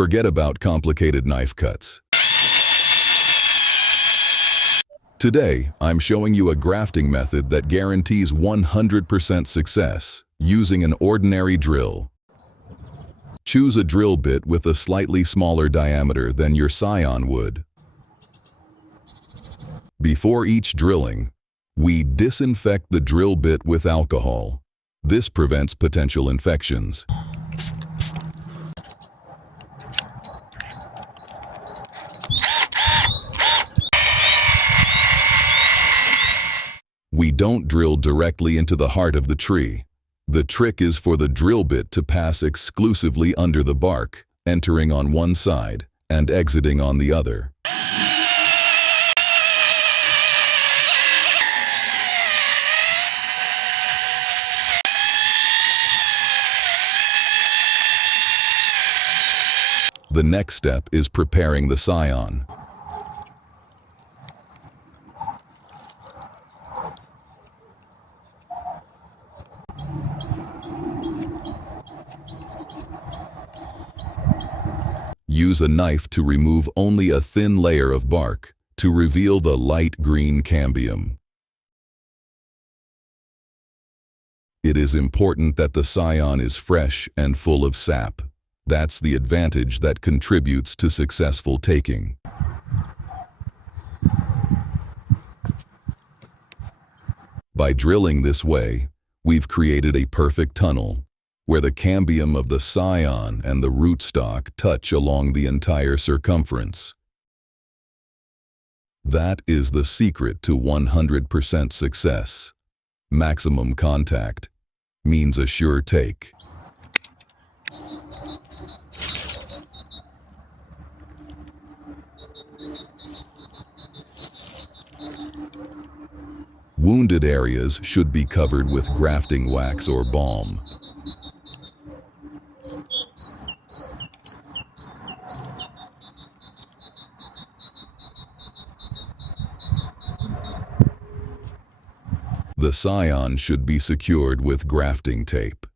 Forget about complicated knife cuts. Today, I'm showing you a grafting method that guarantees 100% success using an ordinary drill. Choose a drill bit with a slightly smaller diameter than your scion would. Before each drilling, we disinfect the drill bit with alcohol. This prevents potential infections. We don't drill directly into the heart of the tree. The trick is for the drill bit to pass exclusively under the bark, entering on one side and exiting on the other. The next step is preparing the scion. Use a knife to remove only a thin layer of bark to reveal the light green cambium. It is important that the scion is fresh and full of sap. That's the advantage that contributes to successful taking. By drilling this way, we've created a perfect tunnel where the cambium of the scion and the rootstock touch along the entire circumference. That is the secret to 100% success. Maximum contact means a sure take. Wounded areas should be covered with grafting wax or balm. The scion should be secured with grafting tape.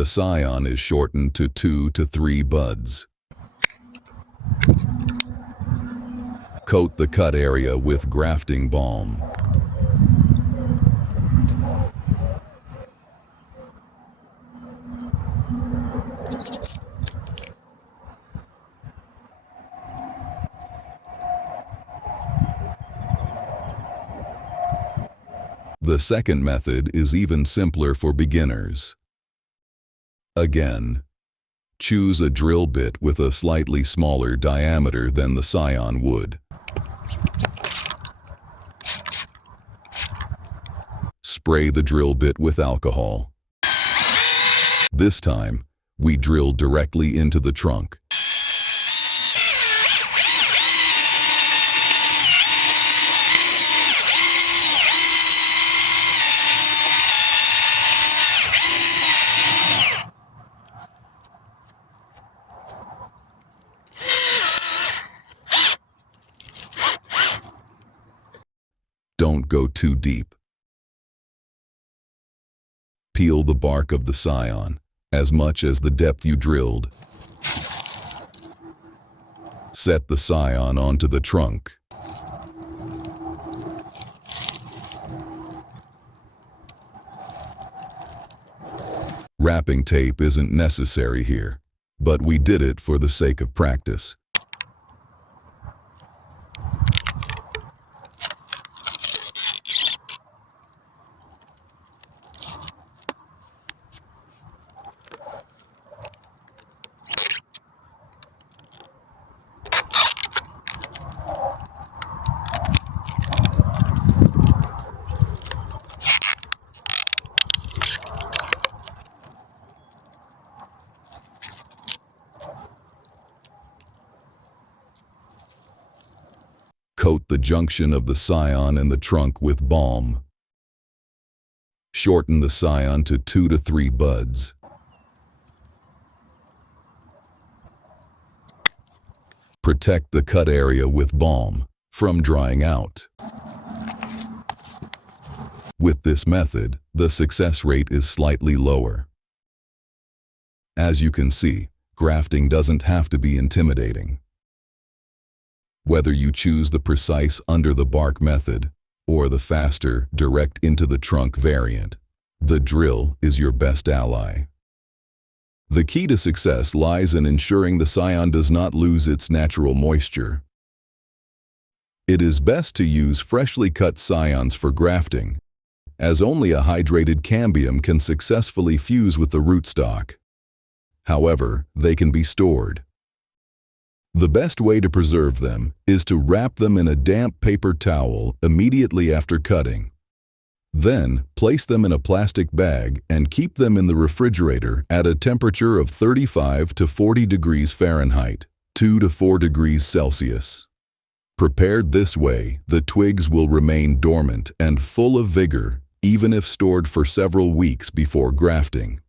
The scion is shortened to 2 to 3 buds. Coat the cut area with grafting balm. The second method is even simpler for beginners. Again, choose a drill bit with a slightly smaller diameter than the scion would. Spray the drill bit with alcohol. This time, we drill directly into the trunk. go too deep. Peel the bark of the scion, as much as the depth you drilled. Set the scion onto the trunk. Wrapping tape isn't necessary here, but we did it for the sake of practice. Coat the junction of the scion and the trunk with balm. Shorten the scion to 2 to 3 buds. Protect the cut area with balm from drying out. With this method, the success rate is slightly lower. As you can see, grafting doesn't have to be intimidating. Whether you choose the precise under-the-bark method or the faster, direct into the trunk variant, the drill is your best ally. The key to success lies in ensuring the scion does not lose its natural moisture. It is best to use freshly cut scions for grafting, as only a hydrated cambium can successfully fuse with the rootstock. However, they can be stored. The best way to preserve them is to wrap them in a damp paper towel immediately after cutting. Then, place them in a plastic bag and keep them in the refrigerator at a temperature of 35 to 40 degrees Fahrenheit, 2 to 4 degrees Celsius. Prepared this way, the twigs will remain dormant and full of vigor, even if stored for several weeks before grafting.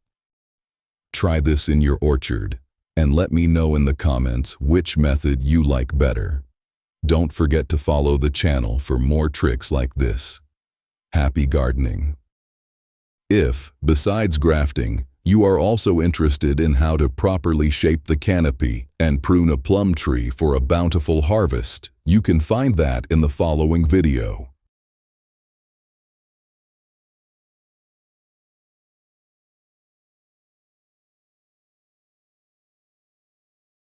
Try this in your orchard, and let me know in the comments which method you like better. Don't forget to follow the channel for more tricks like this. Happy gardening! If, besides grafting, you are also interested in how to properly shape the canopy and prune a plum tree for a bountiful harvest, you can find that in the following video.